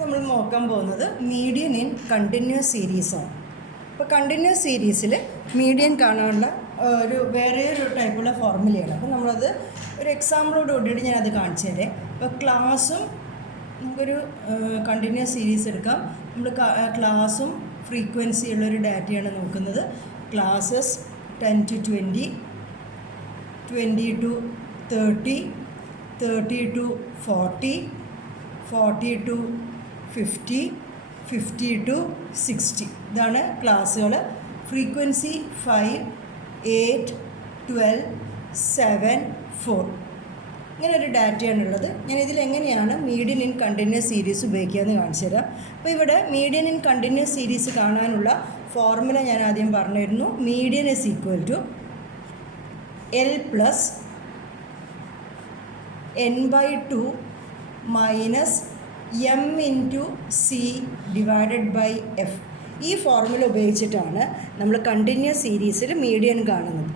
നമ്മൾ നോക്കാൻ പോകുന്നത് മീഡിയൻ ഇൻ കണ്ടിന്യൂസ് സീരീസാണ്. അപ്പോൾ കണ്ടിന്യൂസ് സീരീസിൽ മീഡിയൻ കാണാനുള്ള വേറെ ഒരു ടൈപ്പുള്ള ഫോർമുലയാണ്. അപ്പോൾ നമ്മളത് ഒരു എക്സാമ്പിളോട് കൂടിയിട്ട് ഞാനത് കാണിച്ചു തരാം. ഇപ്പോൾ ക്ലാസ്സും നമുക്കൊരു കണ്ടിന്യൂസ് സീരീസ് എടുക്കാം. നമ്മൾ ക്ലാസ്സും ഫ്രീക്വൻസി ഉള്ളൊരു ഡാറ്റയാണ് നോക്കുന്നത്. Classes 10 to 20, 20 to 30, 30 to 40, 40 to 50, 50 to 60. ഇതാണ് ക്ലാസ്സുകൾ. ഫ്രീക്വൻസി 5, 8, 12, 7, 4 ഇങ്ങനെ ഒരു ഡാറ്റയാണുള്ളത്. ഞാനിതിൽ എങ്ങനെയാണ് മീഡിയൻ ഇൻ കണ്ടിന്യൂസ് സീരീസ് ഉപയോഗിക്കുകയെന്ന് കാണിച്ചു തരാം. അപ്പോൾ ഇവിടെ മീഡിയൻ ഇൻ കണ്ടിന്യൂസ് സീരീസ് കാണാനുള്ള ഫോർമുല ഞാൻ ആദ്യം പറഞ്ഞിരുന്നു. Median is equal to L plus n/2 minus m into C divided by F. ഈ ഫോർമുല ഉപയോഗിച്ചിട്ടാണ് നമ്മൾ കണ്ടിന്യൂസ് സീരീസിൽ മീഡിയൻ കാണുന്നത്.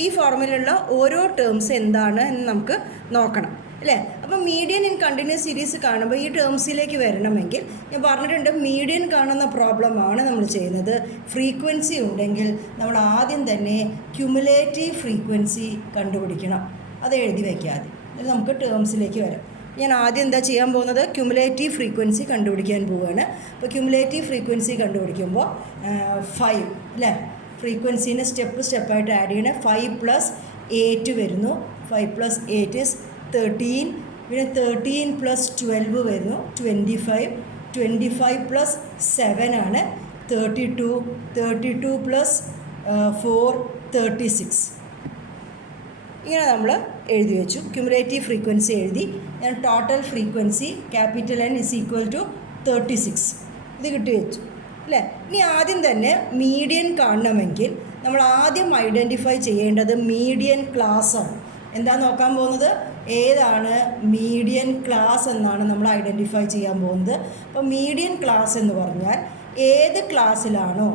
ഈ ഫോർമുലയുള്ള ഓരോ ടേംസ് എന്താണ് എന്ന് നമുക്ക് നോക്കണം അല്ലേ. അപ്പോൾ മീഡിയൻ ഇൻ കണ്ടിന്യൂസ് സീരീസ് കാണുമ്പോൾ ഈ ടേംസിലേക്ക് വരണമെങ്കിൽ ഞാൻ പറഞ്ഞിട്ടുണ്ട്, മീഡിയൻ കാണുന്ന പ്രോബ്ലമാണ് നമ്മൾ ചെയ്യുന്നത്. ഫ്രീക്വൻസി ഉണ്ടെങ്കിൽ നമ്മൾ ആദ്യം തന്നെ ക്യുമുലേറ്റീവ് ഫ്രീക്വൻസി കണ്ടുപിടിക്കണം. അത് എഴുതി വയ്ക്കാതെ എന്നിട്ട് നമുക്ക് ടേംസിലേക്ക് വരാം. ഞാൻ ആദ്യം എന്താ ചെയ്യാൻ പോകുന്നത്, ക്യുമുലേറ്റീവ് ഫ്രീക്വൻസി കണ്ടുപിടിക്കാൻ പോവുകയാണ്. അപ്പോൾ ക്യുമുലേറ്റീവ് ഫ്രീക്വൻസി കണ്ടുപിടിക്കുമ്പോൾ 5 അല്ലേ, ഫ്രീക്വൻസീനെ സ്റ്റെപ്പായിട്ട് ആഡ് ചെയ്യണേ. 5 + 8 വരുന്നു. 5 + 8 is 13. പിന്നെ 13 + 12 വരുന്നു 25. 25 + 7 ആണ് 32. 32 + 4 36. ഇങ്ങനെ നമ്മൾ എഴുതി വെച്ചു. ക്യുമുലേറ്റീവ് ഫ്രീക്വൻസി എഴുതി. ഞാൻ total frequency N is equal to 36 ഇത് കിട്ടി വെച്ചു അല്ലേ. ഇനി ആദ്യം തന്നെ മീഡിയൻ കാണണമെങ്കിൽ നമ്മൾ ആദ്യം ഐഡൻറ്റിഫൈ ചെയ്യേണ്ടത് മീഡിയൻ ക്ലാസ്സാണ്. എന്താ നോക്കാൻ പോകുന്നത്, ഏതാണ് മീഡിയൻ ക്ലാസ് എന്നാണ് നമ്മൾ ഐഡൻറ്റിഫൈ ചെയ്യാൻ പോകുന്നത്. അപ്പോൾ മീഡിയൻ ക്ലാസ് എന്ന് പറഞ്ഞാൽ ഏത് ക്ലാസ്സിലാണോ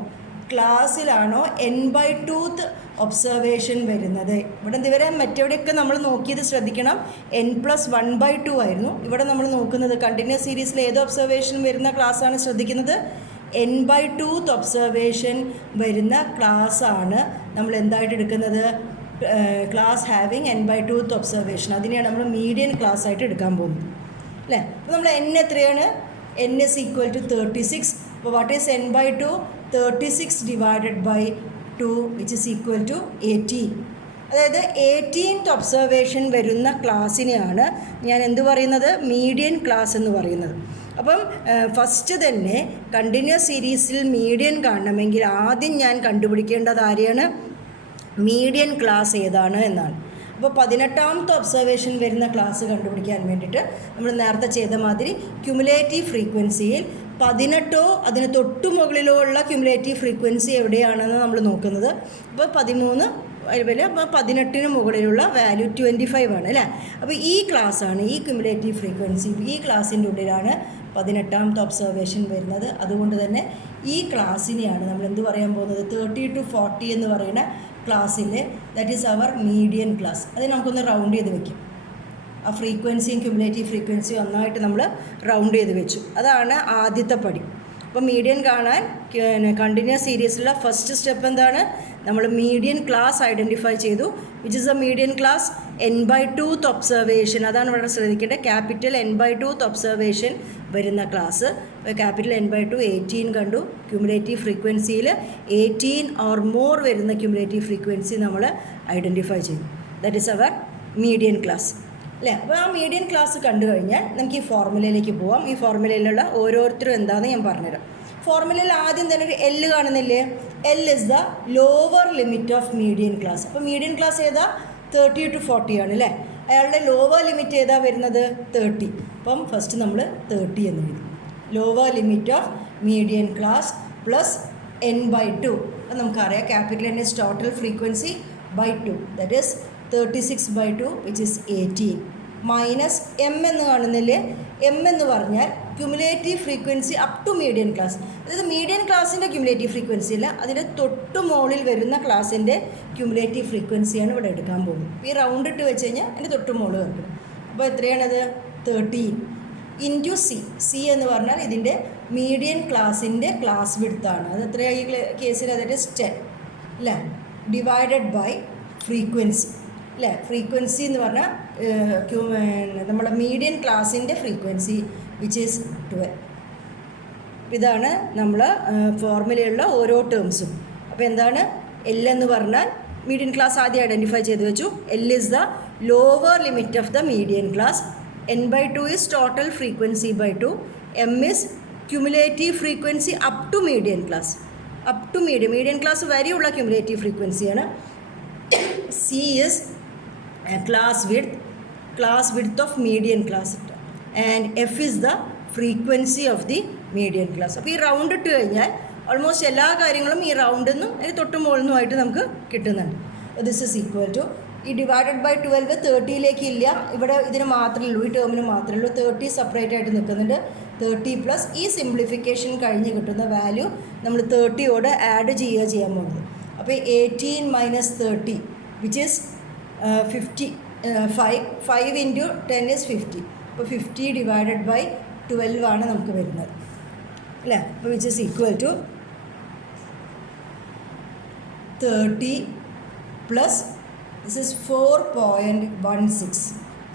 n/2 ഒബ്സർവേഷൻ വരുന്നത്. ഇവിടെ ഇതുവരെ മറ്റെവിടെയൊക്കെ നമ്മൾ നോക്കിയത് ശ്രദ്ധിക്കണം, n+1/2 ആയിരുന്നു. ഇവിടെ നമ്മൾ നോക്കുന്നത് കണ്ടിന്യൂസ് സീരീസിൽ ഏത് ഒബ്സർവേഷൻ വരുന്ന ക്ലാസ്സാണ് ശ്രദ്ധിക്കുന്നത്, n/2 ഒബ്സർവേഷൻ വരുന്ന ക്ലാസ്സാണ് നമ്മൾ എന്തായിട്ട് എടുക്കുന്നത്, ക്ലാസ് ഹാവിങ് n/2 ഒബ്സർവേഷൻ. അതിനെയാണ് നമ്മൾ മീഡിയൻ ക്ലാസ് ആയിട്ട് എടുക്കാൻ പോകുന്നത് അല്ലേ. അപ്പോൾ നമ്മൾ n എത്രയാണ്, n is equal to 36. അപ്പോൾ what is n/2? 36 divided by 2 which is equal to 18. അതായത് 18th ഒബ്സർവേഷൻ വരുന്ന ക്ലാസ്സിനെയാണ് ഞാൻ എന്ത് പറയുന്നത്, മീഡിയൻ ക്ലാസ് എന്ന് പറയുന്നത്. അപ്പം ഫസ്റ്റ് തന്നെ കണ്ടിന്യൂസ് സീരീസിൽ മീഡിയൻ കാണണമെങ്കിൽ ആദ്യം ഞാൻ കണ്ടുപിടിക്കേണ്ടത് ആരെയാണ്, മീഡിയൻ ക്ലാസ് ഏതാണ് എന്നാണ്. അപ്പോൾ 18th ഒബ്സർവേഷൻ വരുന്ന ക്ലാസ് കണ്ടുപിടിക്കാൻ വേണ്ടിയിട്ട് നമ്മൾ നേരത്തെ ചെയ്ത മാതിരി ക്യുമുലേറ്റീവ് ഫ്രീക്വൻസിയിൽ 18 അതിന് തൊട്ടു മുകളിലോ ഉള്ള ക്യുമുലേറ്റീവ് ഫ്രീക്വൻസി എവിടെയാണെന്ന് നമ്മൾ നോക്കുന്നത്. അപ്പോൾ 13 അതുപോലെ അപ്പോൾ 18 മുകളിലുള്ള വാല്യൂ 25 ആണ് അല്ലേ. അപ്പോൾ ഈ ക്ലാസ്സാണ് ഈ ക്യുമുലേറ്റീവ് ഫ്രീക്വൻസി. ഈ ക്ലാസ്സിൻ്റെ ഉള്ളിലാണ് 18th ഒബ്സർവേഷൻ വരുന്നത്. അതുകൊണ്ട് തന്നെ ഈ ക്ലാസ്സിനെയാണ് നമ്മൾ എന്ത് പറയാൻ പോകുന്നത്, 30 to 40 എന്ന് പറയുന്ന ക്ലാസ്സിൽ, that is our median class. അത് നമുക്കൊന്ന് റൗണ്ട് ചെയ്ത് വെക്കും. ആ ഫ്രീക്വൻസിയും ക്യുമുലേറ്റീവ് ഫ്രീക്വൻസിയും ഒന്നായിട്ട് നമ്മൾ റൗണ്ട് ചെയ്ത് വെച്ചു. അതാണ് ആദ്യത്തെ പടി. അപ്പോൾ മീഡിയൻ കാണാൻ കണ്ടിന്യൂസ് സീരീസിലുള്ള ഫസ്റ്റ് സ്റ്റെപ്പ് എന്താണ്, നമ്മൾ മീഡിയൻ ക്ലാസ് ഐഡൻറ്റിഫൈ ചെയ്തു. Which is a median class, n/2 observation. അതാണ് ഇവിടെ ശ്രദ്ധിക്കേണ്ടത്. ക്യാപിറ്റൽ n/2 ഒബ്സർവേഷൻ വരുന്ന ക്ലാസ്. ക്യാപിറ്റൽ n/2 18 കണ്ടു. ക്യുമുലേറ്റീവ് ഫ്രീക്വൻസിയിൽ 18 ഓർ മോർ വരുന്ന ക്യുമുലേറ്റീവ് ഫ്രീക്വൻസി നമ്മൾ ഐഡൻറ്റിഫൈ ചെയ്തു. That is our median class അല്ലേ. അപ്പോൾ ആ മീഡിയൻ ക്ലാസ് കണ്ടു കഴിഞ്ഞാൽ നമുക്ക് ഈ ഫോർമുലയിലേക്ക് പോവാം. ഈ ഫോർമുലയിലുള്ള ഓരോരുത്തരും എന്താണെന്ന് ഞാൻ പറഞ്ഞുതരാം. ഫോർമുലയിൽ ആദ്യം തന്നെ ഒരു L കാണുന്നില്ലേ, L is the lower limit of median class. അപ്പോൾ മീഡിയൻ ക്ലാസ് ഏതാ, 30 to 40 ആണ് അല്ലേ. അയാളുടെ ലോവർ ലിമിറ്റ് ഏതാ വരുന്നത്, 30. അപ്പം ഫസ്റ്റ് നമ്മൾ 30 എന്ന് എഴുതി. Lower limit of median class plus n/2. അത് നമുക്കറിയാം, capital N is total frequency by 2, that is 36/2 which is 18. Minus m എന്ന് കാണുന്നില്ലേ, m എന്ന് പറഞ്ഞാൽ cumulative frequency up to median class. അതായത് മീഡിയൻ ക്ലാസ്സിൻ്റെ ക്യുമുലേറ്റീവ് ഫ്രീക്വൻസി അല്ല, അതിൻ്റെ തൊട്ട് മുകളിൽ വരുന്ന ക്ലാസ്സിൻ്റെ ക്യുമുലേറ്റീവ് ഫ്രീക്വൻസിയാണ് ഇവിടെ എടുക്കാൻ പോകുന്നത്. ഈ റൗണ്ട് ഇട്ട് വെച്ച് കഴിഞ്ഞാൽ അതിൻ്റെ തൊട്ട് മുകളിൽ വെക്കണം. അപ്പോൾ എത്രയാണത്, 13. Into C. സി എന്ന് പറഞ്ഞാൽ ഇതിൻ്റെ മീഡിയൻ ക്ലാസ്സിൻ്റെ ക്ലാസ് വിഡ്ത്താണ്. അത് എത്രയാണ് ഈ കേസിൽ? അതായത് 10 അല്ലേ, ഡിവൈഡഡ് ബൈ ഫ്രീക്വൻസി അല്ലേ. ഫ്രീക്വൻസി എന്ന് പറഞ്ഞാൽ നമ്മളെ മീഡിയൻ ക്ലാസ്സിൻ്റെ ഫ്രീക്വൻസി വിച്ച് ഈസ് 12. ഇതാണ് നമ്മൾ ഫോർമുലയുള്ള ഓരോ ടേംസും. അപ്പോൾ എന്താണ് എൽ എന്ന് പറഞ്ഞാൽ? മീഡിയൻ ക്ലാസ് ആദ്യം ഐഡൻറ്റിഫൈ ചെയ്ത് വെച്ചു. L is the lower limit of the median class. n/2 is total frequency by 2. m is cumulative frequency up to median class. up to median class വരെയുള്ള cumulative frequency ആണ്. c is class width of median class, and f is the frequency of the median class. അപ്പോൾ ഈ round ഇട്ട് കഴിഞ്ഞാൽ almost എല്ലാ കാര്യങ്ങളും ഈ റൗണ്ടിൽ നിന്നും അതിന് തൊട്ട് മുകളിൽ നിന്നുമായിട്ട് നമുക്ക് കിട്ടുന്നുണ്ട്. ദിസ് ഇസ് ഈക്വൽ ടു ഈ ഡിവൈഡഡ് ബൈ 12 30ലേക്ക് ഇല്ല, ഇവിടെ ഇതിന് മാത്രമേ ഉള്ളൂ, ഈ ടേമിന് മാത്രമേ ഉള്ളൂ. 30 സെപ്പറേറ്റ് ആയിട്ട് നിൽക്കുന്നുണ്ട്. 30 പ്ലസ് ഈ സിംപ്ലിഫിക്കേഷൻ കഴിഞ്ഞ് കിട്ടുന്ന വാല്യൂ നമ്മൾ 30യോട് ആഡ് ചെയ്യാൻ പോകുന്നത്. അപ്പോൾ 18 minus 30 which is 5 into 10 is 50. അപ്പോൾ 50 ഡിവൈഡഡ് ബൈ 12 ആണ് നമുക്ക് വരുന്നത് അല്ലേ. അപ്പോൾ which is equal to 30 plus this is 4.16.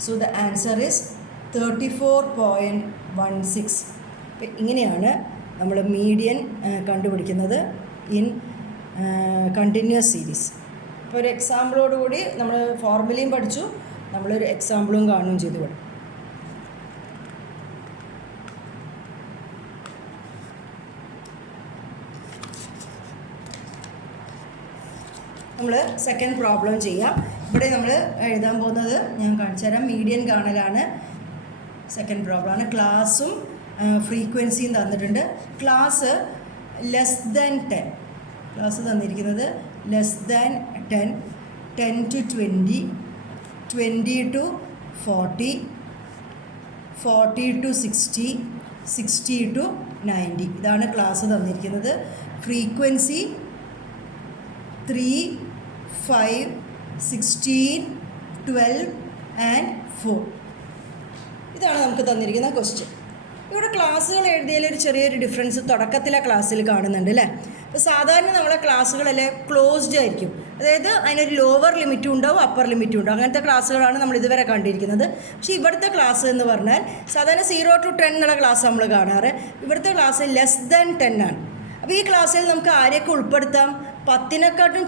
so the answer is 34.16. ഇങ്ങനെയാണ് നമ്മൾ മീഡിയൻ കണ്ടുപിടിക്കുന്നത് ഇൻ കണ്ടിന്യൂസ് സീരീസ്. ഇപ്പോൾ ഒരു എക്സാമ്പിളോടുകൂടി നമ്മൾ ഫോർമുലയും പഠിച്ചു, നമ്മളൊരു എക്സാമ്പിളും കാണുകയും ചെയ്തു. നമ്മൾ സെക്കൻഡ് പ്രോബ്ലം ചെയ്യാം. ഇവിടെ നമ്മൾ എഴുതാൻ പോകുന്നത് ഞാൻ കാണിച്ചു തരാം. മീഡിയൻ കാണലാണ് സെക്കൻഡ് പ്രോബ്ലമാണ്. ക്ലാസ്സും ഫ്രീക്വൻസിയും തന്നിട്ടുണ്ട്. ക്ലാസ് ലെസ് ദാൻ 10, ക്ലാസ് തന്നിരിക്കുന്നത് less than 10, 10 to 20, 20 to 40, 40 to 60, 60 to 90. ഇതാണ് ക്ലാസ് തന്നിരിക്കുന്നത്. Frequency 3, 5, 16, 12 and 4. ഇതാണ് നമുക്ക് തന്നിരിക്കുന്ന ക്വസ്റ്റ്യൻ. ഇവിടെ ക്ലാസ്സുകൾ എഴുതിയതിൽ ഒരു ചെറിയൊരു ഡിഫറൻസ് തുടക്കത്തിലെ ക്ലാസ്സിൽ കാണുന്നുണ്ട് അല്ലേ. അപ്പോൾ സാധാരണ നമ്മളെ ക്ലാസ്സുകളെല്ലാം ക്ലോസ്ഡ് ആയിരിക്കും, അതായത് അതിനൊരു ലോവർ ലിമിറ്റും ഉണ്ടാവും അപ്പർ ലിമിറ്റും ഉണ്ടാവും. അങ്ങനത്തെ ക്ലാസ്സുകളാണ് നമ്മൾ ഇതുവരെ കണ്ടിരിക്കുന്നത്. പക്ഷേ ഇവിടുത്തെ ക്ലാസ് എന്ന് പറഞ്ഞാൽ സാധാരണ 0 to 10 എന്നുള്ള ക്ലാസ് നമ്മൾ കാണാറ്. ഇവിടുത്തെ ക്ലാസ് ലെസ് ദാൻ 10 ആണ്. അപ്പോൾ ഈ ക്ലാസ്സിൽ നമുക്ക് ആരെയൊക്കെ ഉൾപ്പെടുത്താം? 10നെക്കാട്ടും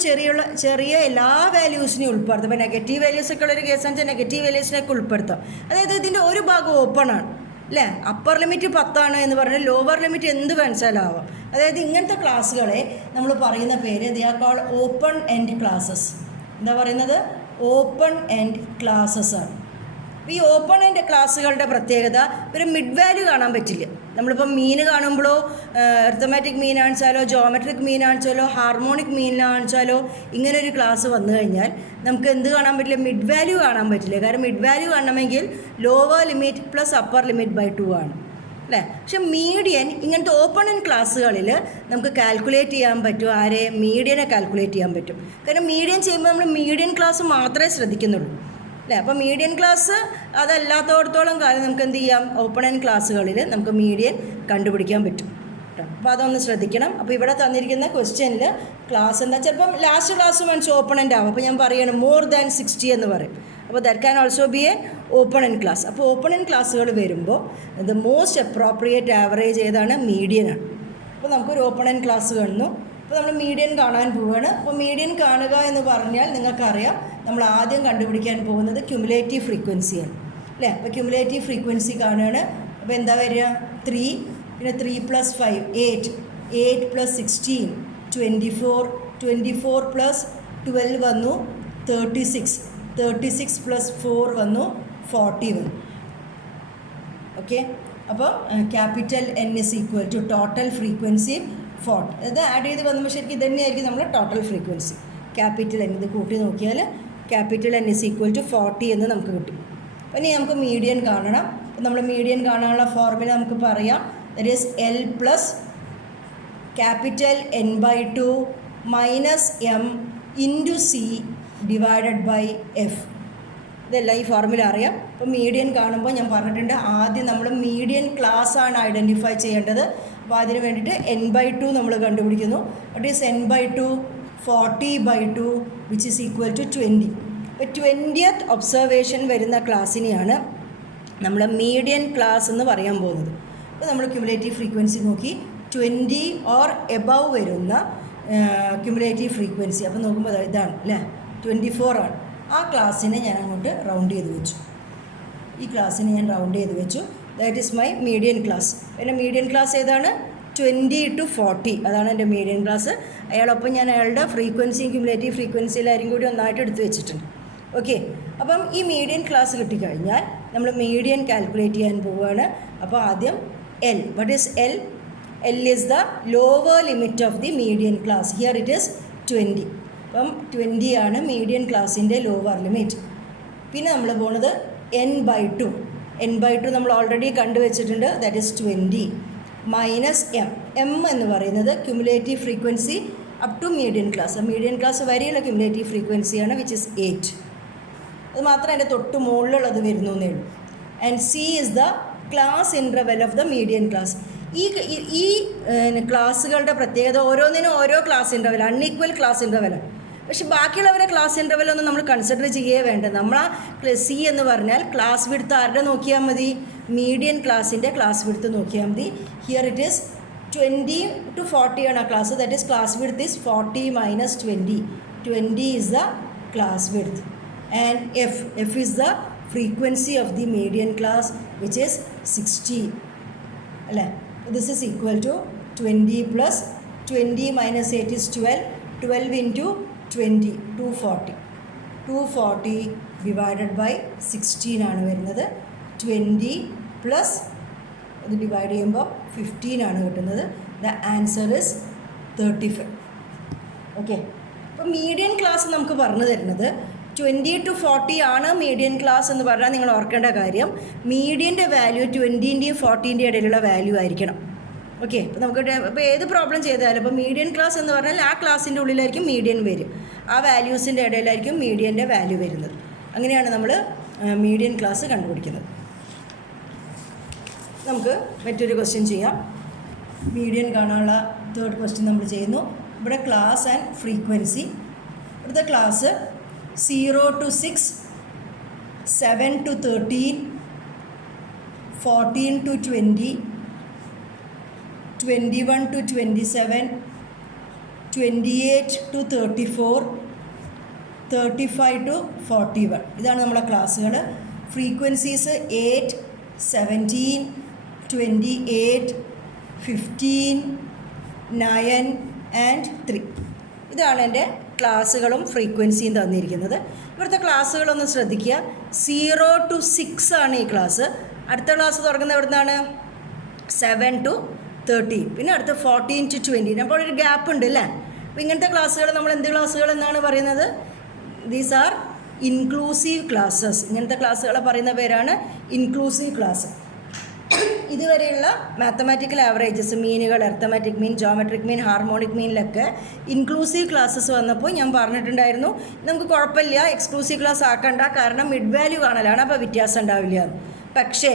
ചെറിയ എല്ലാ വാല്യൂസിനെയും ഉൾപ്പെടുത്താം. ഇപ്പോൾ നെഗറ്റീവ് വാല്യൂസൊക്കെ ഉള്ളൊരു കേസാണെന്ന് വെച്ചാൽ നെഗറ്റീവ് വാല്യൂസിനൊക്കെ ഉൾപ്പെടുത്താം. അതായത് ഇതിൻ്റെ ഒരു ഭാഗം ഓപ്പൺ ആണ് അല്ലേ. അപ്പർ ലിമിറ്റ് 10 എന്ന് പറഞ്ഞാൽ ലോവർ ലിമിറ്റ് എന്ത് മനസ്സിലാവാം. അതായത് ഇങ്ങനത്തെ ക്ലാസ്സുകളെ നമ്മൾ പറയുന്ന പേര് they are called open end classes. എന്താ പറയുന്നത്? ഓപ്പൺ എൻഡ് ക്ലാസ്സസ് ആണ്. ഈ ഓപ്പൺ എൻഡ് ക്ലാസ്സുകളുടെ പ്രത്യേകത ഒരു മിഡ് വാല്യൂ കാണാൻ പറ്റില്ല. നമ്മളിപ്പോൾ മീൻ കാണുമ്പോഴോ അരിത്തമാറ്റിക് മീൻ ആണെച്ചാലോ ജോമെട്രിക് മീൻ ആണെച്ചാലോ ഹാർമോണിക് മീൻ ആണെച്ചാലോ ഇങ്ങനൊരു ക്ലാസ് വന്നു കഴിഞ്ഞാൽ നമുക്ക് എന്ത് കാണാൻ പറ്റില്ല? മിഡ് വാല്യൂ കാണാൻ പറ്റില്ല. കാരണം മിഡ് വാല്യൂ കാണണമെങ്കിൽ lower limit plus upper limit by 2 ആണ് അല്ലേ. പക്ഷെ മീഡിയൻ ഇങ്ങനത്തെ ഓപ്പൺ എൻഡ് ക്ലാസ്സുകളിൽ നമുക്ക് കാൽക്കുലേറ്റ് ചെയ്യാൻ പറ്റും. ആരെ? മീഡിയനെ കാൽക്കുലേറ്റ് ചെയ്യാൻ പറ്റും. കാരണം മീഡിയൻ ചെയ്യുമ്പോൾ നമ്മൾ മീഡിയൻ ക്ലാസ് മാത്രമേ ശ്രദ്ധിക്കുന്നുള്ളൂ അല്ലേ. അപ്പോൾ മീഡിയൻ ക്ലാസ് അതല്ലാത്തോടത്തോളം കാലം നമുക്ക് എന്ത് ചെയ്യാം? ഓപ്പൺ എൻഡ് ക്ലാസ്സുകളിൽ നമുക്ക് മീഡിയൻ കണ്ടുപിടിക്കാൻ പറ്റും കേട്ടോ. അപ്പോൾ അതൊന്ന് ശ്രദ്ധിക്കണം. അപ്പോൾ ഇവിടെ തന്നിരിക്കുന്ന ക്വസ്റ്റ്യനിൽ ക്ലാസ് എന്താ? ചിലപ്പം last class means open end ആവും. അപ്പോൾ ഞാൻ പറയണം മോർ ദാൻ 60 എന്ന് പറയും. അപ്പോൾ that can also be A open end class. അപ്പോൾ ഓപ്പൺ എൻഡ് ക്ലാസ്സുകൾ വരുമ്പോൾ ദ മോസ്റ്റ് അപ്രോപ്രിയേറ്റ് ആവറേജ് ഏതാണ്? മീഡിയനാണ്. അപ്പോൾ നമുക്കൊരു ഓപ്പൺ എൻഡ് ക്ലാസ് കാണുന്നു. അപ്പോൾ നമ്മൾ മീഡിയൻ കാണാൻ പോവുകയാണ്. അപ്പോൾ മീഡിയൻ കാണുക എന്ന് പറഞ്ഞാൽ നിങ്ങൾക്കറിയാം നമ്മൾ ആദ്യം കണ്ടുപിടിക്കാൻ പോകുന്നത് ക്യുമുലേറ്റീവ് ഫ്രീക്വൻസിയാണ് അല്ലേ. അപ്പോൾ ക്യുമുലേറ്റീവ് ഫ്രീക്വൻസി കാണുകയാണ്. അപ്പോൾ എന്താ വരിക? 3, പിന്നെ 3 + 5 8, 8 + 16 24, 24 + 12 വന്നു 36, 36 + 4 വന്നു 40 വന്നു. ഓക്കെ. അപ്പോൾ capital N is equal to total frequency 40. ഇത് ആഡ് ചെയ്ത് വന്നപ്പോൾ ശരിക്കും ഇത് തന്നെയായിരിക്കും നമ്മൾ ടോട്ടൽ ഫ്രീക്വൻസി. ക്യാപിറ്റൽ N ഇത് കൂട്ടി നോക്കിയാൽ capital N is equal to 40 എന്ന് നമുക്ക് കിട്ടും. അപ്പോൾ ഇനി നമുക്ക് മീഡിയൻ കാണണം. അപ്പോൾ നമ്മൾ മീഡിയൻ കാണാനുള്ള ഫോർമുല നമുക്ക് പറയാം. That is L plus capital N/2 minus M into C divided by F. ഇതെല്ലാം ഈ ഫോർമുല അറിയാം. അപ്പോൾ മീഡിയൻ കാണുമ്പോൾ ഞാൻ പറഞ്ഞിട്ടുണ്ട് ആദ്യം നമ്മൾ മീഡിയൻ ക്ലാസ് ആണ് ഐഡൻറ്റിഫൈ ചെയ്യേണ്ടത്. അപ്പോൾ അതിന് വേണ്ടിയിട്ട് n/2 നമ്മൾ കണ്ടുപിടിക്കുന്നു. What is n/2? 40/2 which is equal to 20. അപ്പോൾ 20th ഒബ്സർവേഷൻ വരുന്ന ക്ലാസ്സിനെയാണ് നമ്മൾ മീഡിയൻ ക്ലാസ് എന്ന് പറയാൻ പോകുന്നത്. അപ്പോൾ നമ്മൾ ക്യുമുലേറ്റീവ് ഫ്രീക്വൻസി നോക്കി 20 ഓർ എബവ് വരുന്ന ക്യുമുലേറ്റീവ് ഫ്രീക്വൻസി. അപ്പോൾ നോക്കുമ്പോൾ ഇതാണ് അല്ലേ, 24 ആണ്. ആ ക്ലാസ്സിനെ ഞാൻ അങ്ങോട്ട് റൗണ്ട് ചെയ്ത് വെച്ചു. ഈ ക്ലാസ്സിനെ ഞാൻ റൗണ്ട് ചെയ്ത് വെച്ചു. That is my median class. എൻ്റെ മീഡിയൻ ക്ലാസ് ഏതാണ്? 20 to 40. അതാണ് എൻ്റെ മീഡിയൻ ക്ലാസ്. അയാളൊപ്പം ഞാൻ അയാളുടെ ഫ്രീക്വൻസിയും ക്യുമുലേറ്റീവ് ഫ്രീക്വൻസിയിലാരും കൂടി ഒന്നായിട്ട് എടുത്ത് വെച്ചിട്ടുണ്ട്. ഓക്കെ, അപ്പം ഈ മീഡിയൻ ക്ലാസ് കിട്ടിക്കഴിഞ്ഞാൽ നമ്മൾ മീഡിയൻ കാൽക്കുലേറ്റ് ചെയ്യാൻ പോവുകയാണ്. അപ്പോൾ ആദ്യം L. What is L? L is the lower limit of the median class. Here it is 20. അപ്പം 20 ആണ് മീഡിയൻ ക്ലാസ്സിൻ്റെ ലോവർ ലിമിറ്റ്. പിന്നെ നമ്മൾ പോകുന്നത് n/2. n/2 നമ്മൾ ഓൾറെഡി കണ്ടുവച്ചിട്ടുണ്ട്. ദാറ്റ് ഈസ് 20 മൈനസ് എം എന്ന് പറയുന്നത് cumulative frequency up to median class. Median class വരെയുള്ള ക്യുമുലേറ്റീവ് ഫ്രീക്വൻസിയാണ് വിച്ച് ഇസ് 8. അത് മാത്രമേ അതിൻ്റെ തൊട്ട് മുകളിലുള്ളത് വരുന്നു എന്നേ ഉള്ളൂ. And C is the class interval of the median class. ഈ ക്ലാസ്സുകളുടെ പ്രത്യേകത ഓരോന്നിനും ഓരോ ക്ലാസ് ഇൻ്റർവെൽ, അൺഈക്വൽ ക്ലാസ് ഇൻ്റർവെലാണ്. പക്ഷെ ബാക്കിയുള്ളവരെ ക്ലാസ് ഇൻ്റർവെല്ലൊന്നും നമ്മൾ കൺസിഡർ ചെയ്യേ വേണ്ട. നമ്മൾ ആ സി എന്ന് പറഞ്ഞാൽ ക്ലാസ് വിഡ്ത്ത് ആരുടെ നോക്കിയാൽ മതി? മീഡിയൻ ക്ലാസ്സിൻ്റെ ക്ലാസ് വിഡ്ത്ത് നോക്കിയാൽ മതി. ഹിയർ ഇറ്റ് ഈസ് 20 to 40 ആണ് ആ class. That is class width is 40 minus 20. 20 is the class width. And F is the frequency of the median class which is 60 അല്ലേ. This is equal to 20 plus 20 minus 8 is 12. 12 into 20, 240. 240 divided by 16 ആണ് വരുന്നത്. 20 plus ഇത് divide ചെയ്യുമ്പോൾ 15 ആണ് കിട്ടുന്നത്. The answer is 35. Okay, അപ്പോൾ median class നമുക്ക് പറഞ്ഞു തരുന്നത് 20 to 40 ആണ് മീഡിയൻ ക്ലാസ് എന്ന് പറഞ്ഞാൽ നിങ്ങൾ ഓർക്കേണ്ട കാര്യം മീഡിയൻ്റെ വാല്യൂ 20-ൻ്റെയും 40-ൻ്റെയും ഇടയിലുള്ള വാല്യൂ ആയിരിക്കണം. ഓക്കെ, അപ്പോൾ നമുക്ക് ഇപ്പോൾ ഏത് പ്രോബ്ലം ചെയ്താലും ഇപ്പോൾ മീഡിയൻ ക്ലാസ് എന്ന് പറഞ്ഞാൽ ആ ക്ലാസ്സിൻ്റെ ഉള്ളിലായിരിക്കും മീഡിയൻ വരും, ആ വാല്യൂസിൻ്റെ ഇടയിലായിരിക്കും മീഡിയൻ്റെ വാല്യൂ വരുന്നത്. അങ്ങനെയാണ് നമ്മൾ മീഡിയൻ ക്ലാസ് കണ്ടുപിടിക്കുന്നത്. നമുക്ക് മറ്റൊരു ക്വസ്റ്റ്യൻ ചെയ്യാം. മീഡിയൻ കാണാനുള്ള തേർഡ് ക്വസ്റ്റ്യൻ നമ്മൾ ചെയ്യുന്നു. ഇവിടെ ക്ലാസ് ആൻഡ് ഫ്രീക്വൻസി. ഇവിടുത്തെ class 0 to 6, 7 to 13, 14 to 20, 21 to 27, 28 to 34, 35 to 41. ഇതാണ് നമ്മുടെ ക്ലാസ്സുകൾ. Frequencies 8, 17, 28, 15, 9 and 3. ഇതാണ് എൻ്റെ ക്ലാസ്സുകളും ഫ്രീക്വൻസിയും തന്നിരിക്കുന്നത്. ഇവിടുത്തെ ക്ലാസ്സുകളൊന്ന് ശ്രദ്ധിക്കുക. 0 to 6 ആണ് ഈ ക്ലാസ്. അടുത്ത ക്ലാസ് തുടങ്ങുന്നത് എവിടെ നിന്നാണ്? 7 to 13. പിന്നെ അടുത്ത 14 to 20. അപ്പോൾ ഒരു ഗ്യാപ്പ് ഉണ്ട് അല്ലേ. അപ്പോൾ ഇങ്ങനത്തെ ക്ലാസ്സുകൾ നമ്മൾ എന്ത് ക്ലാസ്സുകൾ എന്നാണ് പറയുന്നത്? These are inclusive classes. ഇങ്ങനത്തെ ക്ലാസ്സുകളെ പറയുന്ന പേരാണ് ഇൻക്ലൂസീവ് ക്ലാസ്. ഇതുവരെയുള്ള മാത്തമാറ്റിക്കൽ ആവറേജസ്, മീനുകൾ, arithmetic mean, geometric mean, harmonic മീനിലൊക്കെ ഇൻക്ലൂസീവ് ക്ലാസ്സസ് വന്നപ്പോൾ ഞാൻ പറഞ്ഞിട്ടുണ്ടായിരുന്നു നമുക്ക് കുഴപ്പമില്ല, എക്സ്ക്ലൂസീവ് ക്ലാസ് ആക്കണ്ട, കാരണം മിഡ് വാല്യൂ കാണലാണ്, അപ്പോൾ വ്യത്യാസം ഉണ്ടാവില്ല. പക്ഷേ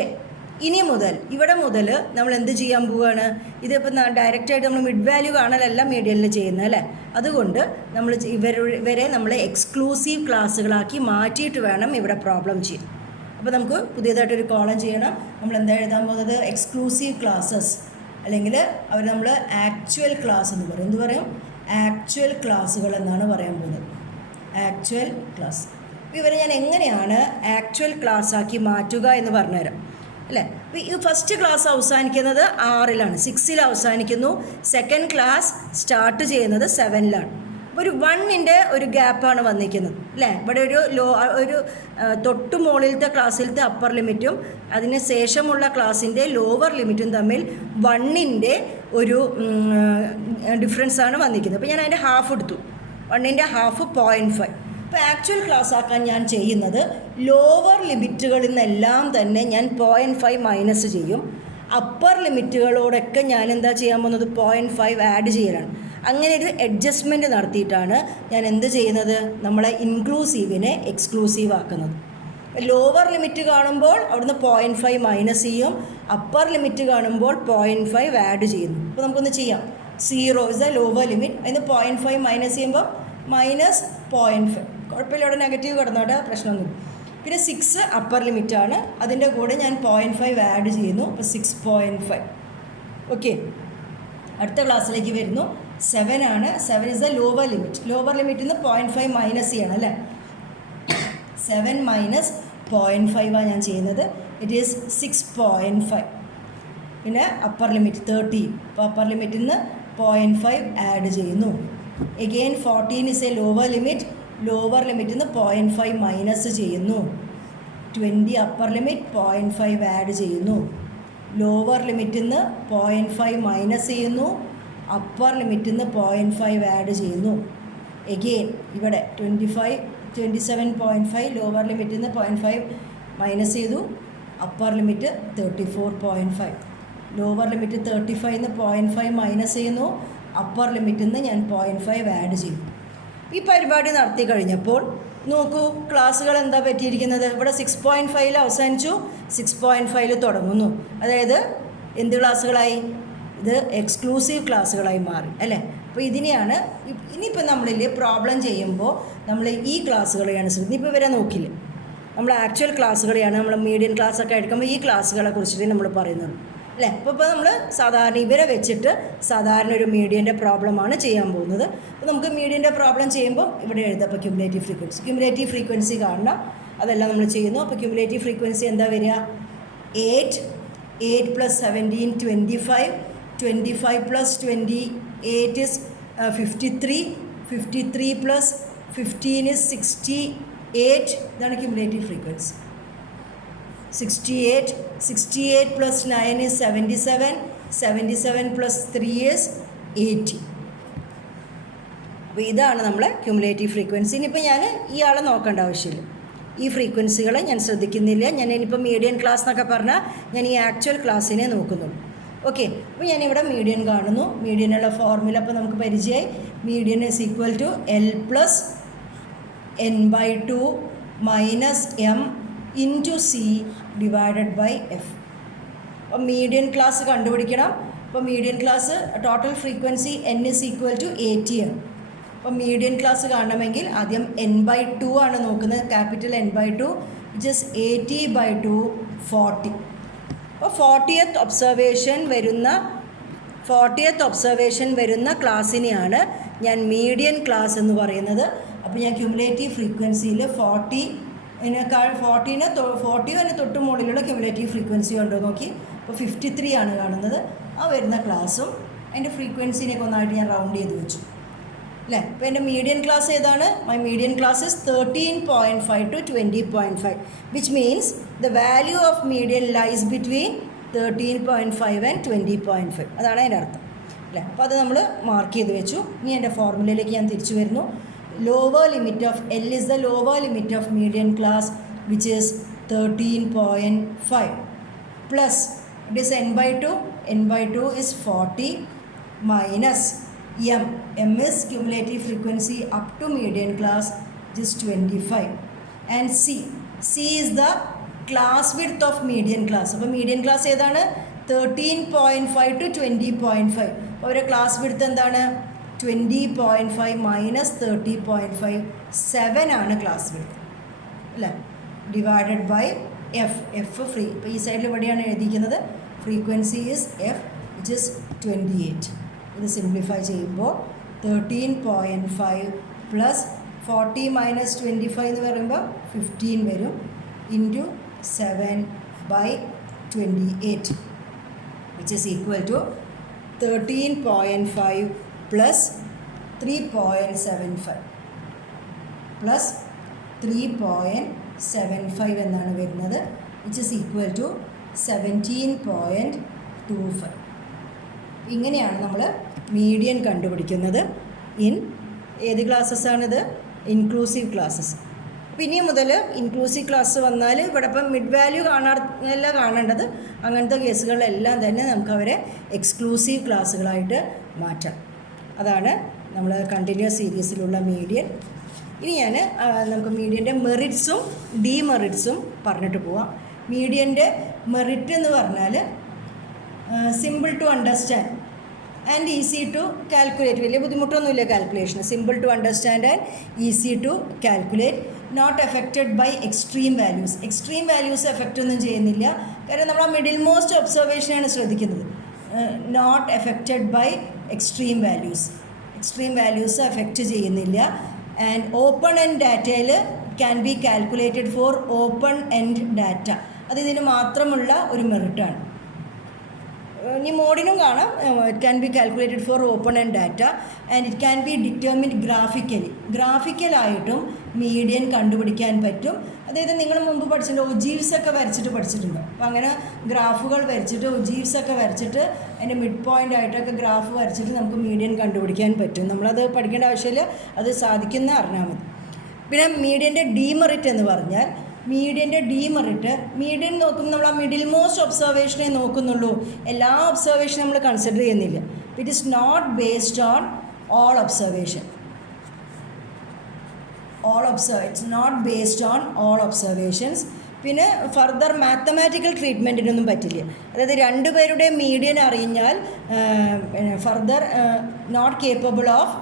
ഇനി മുതൽ ഇവിടെ മുതൽ നമ്മൾ എന്ത് ചെയ്യാൻ പോവുകയാണ്? ഇതിപ്പോൾ ഡയറക്റ്റായിട്ട് നമ്മൾ മിഡ് വാല്യൂ കാണലല്ല മീഡിയനിൽ ചെയ്യുന്നത് അല്ലേ. അതുകൊണ്ട് നമ്മൾ ഇവരെ നമ്മൾ എക്സ്ക്ലൂസീവ് ക്ലാസ്സുകളാക്കി മാറ്റിയിട്ട് വേണം ഇവിടെ പ്രോബ്ലം ചെയ്യാൻ. അപ്പോൾ നമുക്ക് പുതിയതായിട്ടൊരു കോളം ചെയ്യണം. നമ്മൾ എന്താ എഴുതാൻ പോകുന്നത്? എക്സ്ക്ലൂസീവ് ക്ലാസ്സസ്, അല്ലെങ്കിൽ അവർ നമ്മൾ ആക്ച്വൽ ക്ലാസ് എന്ന് പറയും. എന്ത് പറയും? ആക്ച്വൽ ക്ലാസ്സുകൾ എന്നാണ് പറയാൻ പോകുന്നത്. Actual class. അപ്പോൾ ഇവരെ ഞാൻ എങ്ങനെയാണ് ആക്ച്വൽ ക്ലാസ്സാക്കി മാറ്റുക എന്ന് പറഞ്ഞുതരാം അല്ലേ. അപ്പോൾ ഈ ഫസ്റ്റ് ക്ലാസ് അവസാനിക്കുന്നത് 6-ലാണ്, 6-ൽ അവസാനിക്കുന്നു. സെക്കൻഡ് ക്ലാസ് സ്റ്റാർട്ട് ചെയ്യുന്നത് 7-ലാണ്. ഒരു 1-ൻ്റെ ഒരു ഗ്യാപ്പാണ് വന്നിരിക്കുന്നത് അല്ലേ. ഇവിടെ ഒരു തൊട്ട് മുകളിലത്തെ ക്ലാസ്സിലത്തെ അപ്പർ ലിമിറ്റും അതിന് ശേഷമുള്ള ക്ലാസ്സിൻ്റെ ലോവർ ലിമിറ്റും തമ്മിൽ 1-ൻ്റെ ഒരു ഡിഫറൻസാണ് വന്നിരിക്കുന്നത്. അപ്പോൾ ഞാൻ അതിൻ്റെ ഹാഫ് എടുത്തു. 1-ൻ്റെ ഹാഫ് 0.5. ഇപ്പോൾ ആക്ച്വൽ ക്ലാസ് ആക്കാൻ ഞാൻ ചെയ്യുന്നത് ലോവർ ലിമിറ്റുകളിൽ നിന്നെല്ലാം തന്നെ ഞാൻ 0.5 മൈനസ് ചെയ്യും. അപ്പർ ലിമിറ്റുകളോടൊക്കെ ഞാൻ എന്താ ചെയ്യാൻ പോകുന്നത്? 0.5 ആഡ് ചെയ്യലാണ്. അങ്ങനെ ഒരു അഡ്ജസ്റ്റ്മെൻറ്റ് നടത്തിയിട്ടാണ് ഞാൻ എന്ത് ചെയ്യുന്നത്? നമ്മളെ ഇൻക്ലൂസീവിനെ എക്സ്ക്ലൂസീവ് ആക്കുന്നത്. ലോവർ ലിമിറ്റ് കാണുമ്പോൾ അവിടുന്ന് 0.5 മൈനസ് ചെയ്യും, അപ്പർ ലിമിറ്റ് കാണുമ്പോൾ 0.5 ആഡ് ചെയ്യുന്നു. അപ്പോൾ നമുക്കൊന്ന് ചെയ്യാം. 0 ഇസ് ദ ലോവർ ലിമിറ്റ്, അതിന് 0.5 മൈനസ് ചെയ്യുമ്പോൾ -0.5. കുഴപ്പമില്ല, അവിടെ നെഗറ്റീവ് കിടന്നോട്ടെ, പ്രശ്നമൊന്നും. പിന്നെ 6 അപ്പർ ലിമിറ്റാണ്, അതിൻ്റെ കൂടെ ഞാൻ 0.5 ആഡ് ചെയ്യുന്നു, അപ്പോൾ 6.5. ഓക്കെ, അടുത്ത ക്ലാസ്സിലേക്ക് വരുന്നു. 7 ആണ്. 7 is the lower limit. Lower ലിമിറ്റിൽ നിന്ന് 0.5 മൈനസ് ചെയ്യണം അല്ലേ. 7 മൈനസ് 0.5 ആണ് ഞാൻ ചെയ്യുന്നത്. It is 6.5. പിന്നെ അപ്പർ ലിമിറ്റ് 30. അപ്പോൾ അപ്പർ ലിമിറ്റിൽ നിന്ന് 0.5 ആഡ് ചെയ്യുന്നു. Again 14 is a lower limit. Lower ലിമിറ്റിൽ നിന്ന് 0.5 മൈനസ് ചെയ്യുന്നു. 20 അപ്പർ ലിമിറ്റ്, 0.5 ആഡ് ചെയ്യുന്നു. ലോവർ ലിമിറ്റിൽ നിന്ന് 0.5 മൈനസ് ചെയ്യുന്നു, അപ്പർ ലിമിറ്റിൽ നിന്ന് 0.5 ആഡ് ചെയ്യുന്നു. എഗെയിൻ ഇവിടെ 27.5 ലോവർ ലിമിറ്റിൽ നിന്ന് 0.5 മൈനസ് ചെയ്തു, അപ്പർ ലിമിറ്റ് 34.5. ലോവർ ലിമിറ്റ് 35 നിന്ന് 0.5 മൈനസ് ചെയ്യുന്നു, അപ്പർ ലിമിറ്റിൽ നിന്ന് ഞാൻ 0.5 ആഡ് ചെയ്തു. ഈ പരിപാടി നടത്തി കഴിഞ്ഞപ്പോൾ നോക്കൂ, ക്ലാസ്സുകൾ എന്താ പറ്റിയിരിക്കുന്നത്. ഇവിടെ 6.5 അവസാനിച്ചു, 6.5 തുടങ്ങുന്നു. അതായത് എന്ത് ക്ലാസ്സുകളായി? ഇത് എക്സ്ക്ലൂസീവ് ക്ലാസ്സുകളായി മാറി അല്ലേ. അപ്പോൾ ഇതിനെയാണ് ഇനിയിപ്പോൾ നമ്മളിൽ പ്രോബ്ലം ചെയ്യുമ്പോൾ നമ്മൾ ഈ ക്ലാസ്സുകളെയാണ് ശ്രദ്ധിക്കുക. ഇപ്പോൾ ഇവരെ നോക്കില്ല, നമ്മൾ ആക്ച്വൽ ക്ലാസ്സുകളെയാണ്, നമ്മൾ മീഡിയം ക്ലാസ്സൊക്കെ എടുക്കുമ്പോൾ ഈ ക്ലാസ്സുകളെ കുറിച്ചിട്ട് നമ്മൾ പറയുന്നുള്ളൂ അല്ലേ. അപ്പോൾ നമ്മൾ സാധാരണ ഇവരെ വെച്ചിട്ട് സാധാരണ ഒരു മീഡിയൻ്റെ പ്രോബ്ലമാണ് ചെയ്യാൻ പോകുന്നത്. അപ്പോൾ നമുക്ക് മീഡിയൻ്റെ പ്രോബ്ലം ചെയ്യുമ്പോൾ ഇവിടെ എഴുതാം. അപ്പോൾ ക്യുമുലേറ്റീവ് ഫ്രീക്വൻസി കാണണം, അതെല്ലാം നമ്മൾ ചെയ്യുന്നു. അപ്പോൾ ക്യുമുലേറ്റീവ് ഫ്രീക്വൻസി എന്താ വരിക? 8 + 17 25, 25 + 28 is 53, 53 + 15 is 68. ഇതാണ് ക്യുമുലേറ്റീവ് ഫ്രീക്വൻസി. 68 + 9 is 77, 77 + 3 is 80. അപ്പോൾ ഇതാണ് നമ്മളെ ക്യുമുലേറ്റീവ് ഫ്രീക്വൻസി. ഇനിയിപ്പോൾ ഞാൻ ഇയാളെ നോക്കേണ്ട ആവശ്യമില്ല, ഈ ഫ്രീക്വൻസികളെ ഞാൻ ശ്രദ്ധിക്കുന്നില്ല. ഞാൻ ഇനിയിപ്പോൾ മീഡിയൻ ക്ലാസ് എന്നൊക്കെ പറഞ്ഞാൽ ഞാൻ ഈ ആക്ച്വൽ ക്ലാസ്സിനെ നോക്കുന്നുള്ളൂ. ഓക്കെ, അപ്പോൾ ഞാനിവിടെ മീഡിയൻ കാണുന്നു. മീഡിയനുള്ള ഫോർമുല അപ്പോൾ നമുക്ക് പരിചയമായി. Median is equal to L + n/2 - m × C / f. അപ്പോൾ മീഡിയൻ ക്ലാസ് കണ്ടുപിടിക്കണം. അപ്പോൾ median class total frequency n is equal to 80 ആണ്. അപ്പോൾ മീഡിയൻ ക്ലാസ് കാണണമെങ്കിൽ ആദ്യം n/2 ആണ് നോക്കുന്നത്, ക്യാപിറ്റൽ n/2, which is 80/2 40. അപ്പോൾ 40th ഒബ്സർവേഷൻ വരുന്ന ക്ലാസ്സിനെയാണ് ഞാൻ മീഡിയൻ ക്ലാസ് എന്ന് പറയുന്നത്. അപ്പോൾ ഞാൻ ക്യുമുലേറ്റീവ് ഫ്രീക്വൻസിയിൽ 40 അതിന് തൊട്ട് മുകളിലുള്ള ക്യുമുലേറ്റീവ് ഫ്രീക്വൻസി ഉണ്ടോ നോക്കി. അപ്പോൾ 53 ആണ് കാണുന്നത്. ആ വരുന്ന ക്ലാസ്സും അതിൻ്റെ ഫ്രീക്വൻസിനെയൊക്കെ ഒന്നായിട്ട് ഞാൻ റൗണ്ട് ചെയ്ത് വെച്ചു അല്ലേ. അപ്പോൾ എൻ്റെ മീഡിയൻ ക്ലാസ് ഏതാണ്? My median class is 13.5 to 20.5, which means the value of median lies between 13.5 and 20.5. അതാണ് അതിൻ്റെ അർത്ഥം അല്ലേ. അപ്പോൾ അത് നമ്മൾ മാർക്ക് ചെയ്ത് വെച്ചു. ഇനി എൻ്റെ ഫോർമുലയിലേക്ക് ഞാൻ തിരിച്ചു വരുന്നു. Lower limit of L is the lower limit of median class, which is 13.5 plus it is n/2. n/2 is 40 minus m is cumulative frequency up to median class, which is 25, and c is the class width of median class. അപ്പോൾ median class ഏതാണ്? 13.5 to 20.5. അപ്പോൾ അവരുടെ class width എന്താണ്? 20.5 minus 30.5, 7 ആണ് class width അല്ലേ, divided by F free. ഇപ്പോൾ ഈ സൈഡിൽ എവിടെയാണ് എഴുതിയിരിക്കുന്നത്? Frequency is f, which is 28. ഇത് സിംപ്ലിഫൈ ചെയ്യുമ്പോൾ 13.5 plus 40 minus 25 എന്ന് പറയുമ്പോൾ 15 വരും, into 7/28, which is equal to 13.5 plus 3.75 plus 3.75 എന്നാണ് വരുന്നത്, which is equal to 17.25. ഇങ്ങനെയാണ് നമ്മൾ മീഡിയൻ കണ്ടുപിടിക്കുന്നത്. ഏത് ക്ലാസ്സസ്സാണിത്? Inclusive classes. അപ്പോൾ ഇനി മുതൽ ഇൻക്ലൂസീവ് ക്ലാസ് വന്നാൽ ഇവിടെ ഇപ്പം മിഡ് വാല്യൂ കാണാനല്ല കാണേണ്ടത്. അങ്ങനത്തെ കേസുകളിലെല്ലാം തന്നെ നമുക്കവരെ എക്സ്ക്ലൂസീവ് ക്ലാസ്സുകളായിട്ട് മാറ്റാം. അതാണ് നമ്മൾ കണ്ടിന്യൂസ് സീരീസിലുള്ള മീഡിയൻ. ഇനി ഞാൻ നമുക്ക് മീഡിയൻ്റെ മെറിറ്റ്സും ഡീമെറിറ്റ്സും പറഞ്ഞിട്ട് പോവാം. മീഡിയൻ്റെ മെറിറ്റ് എന്ന് പറഞ്ഞാൽ simple to understand and easy to calculate. വലിയ ബുദ്ധിമുട്ടൊന്നുമില്ല calculation. Simple to understand and easy to calculate. Not affected by extreme values. Extreme values effect ഒന്നും ചെയ്യുന്നില്ല. കാരണം നമ്മൾ ആ മിഡിൽ മോസ്റ്റ് ഒബ്സർവേഷനാണ് ശ്രദ്ധിക്കുന്നത്. Not affected by extreme values. Extreme values effect ചെയ്യുന്നില്ല. ആൻഡ് ഓപ്പൺ എൻഡ് ഡാറ്റയിൽ can be calculated for open end data. അത് ഇതിന് മാത്രമുള്ള ഒരു മെറിറ്റാണ്. ഇനി മോഡിനും കാണാം. It can be calculated for open end data and it can be determined graphically. ഗ്രാഫിക്കലായിട്ടും മീഡിയൻ കണ്ടുപിടിക്കാൻ പറ്റും. അതായത് നിങ്ങൾ മുമ്പ് പഠിച്ചിട്ടുണ്ട് ഒജീവ്സ് ഒക്കെ വരച്ചിട്ട് പഠിച്ചിട്ടുണ്ട്. അപ്പോൾ അങ്ങനെ ഗ്രാഫുകൾ വരച്ചിട്ട് ഒജീവ്സ് ഒക്കെ വരച്ചിട്ട് അതിൻ്റെ മിഡ് പോയിൻ്റ് ആയിട്ടൊക്കെ ഗ്രാഫ് വരച്ചിട്ട് നമുക്ക് മീഡിയൻ കണ്ടുപിടിക്കാൻ പറ്റും. നമ്മളത് പഠിക്കേണ്ട ആവശ്യമില്ല, അത് സാധിക്കുന്ന അറിഞ്ഞാൽ മതി. പിന്നെ മീഡിയൻ്റെ ഡീമെറിറ്റ് എന്ന് പറഞ്ഞാൽ മീഡിയൻ്റെ ഡീമെറിറ്റ്, മീഡിയൻ നോക്കുമ്പോൾ നമ്മൾ ആ മിഡിൽ മോസ്റ്റ് ഒബ്സർവേഷനെ നോക്കുന്നുള്ളൂ. എല്ലാ ഒബ്സർവേഷനും നമ്മൾ കൺസിഡർ ചെയ്യുന്നില്ല. It is not based on all observation. It's not based on all observations. പിന്നെ ഫർദർ മാത്തമാറ്റിക്കൽ ട്രീറ്റ്മെൻറ്റിനൊന്നും പറ്റില്ല. അതായത് രണ്ടുപേരുടെ മീഡിയൻ അറിഞ്ഞാൽ further not capable of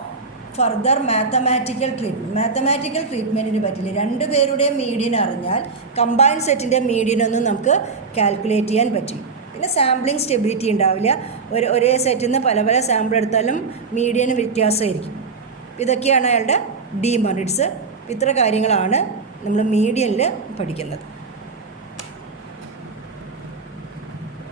further mathematical ട്രീറ്റ്മെൻറ്റിന് പറ്റില്ല. രണ്ടുപേരുടെ മീഡിയൻ അറിഞ്ഞാൽ കമ്പൈൻ സെറ്റിൻ്റെ മീഡിയനൊന്നും നമുക്ക് കാൽക്കുലേറ്റ് ചെയ്യാൻ പറ്റും. പിന്നെ സാമ്പിളിംഗ് സ്റ്റെബിലിറ്റി ഉണ്ടാവില്ല. ഒരേ സെറ്റിൽ നിന്ന് പല പല സാമ്പിൾ എടുത്താലും മീഡിയന് വ്യത്യാസമായിരിക്കും. ഇതൊക്കെയാണ് അയാളുടെ ഡീമെറിറ്റ്സ്. ഇത്ര കാര്യങ്ങളാണ് നമ്മൾ മീഡിയനിൽ പഠിക്കുന്നത്.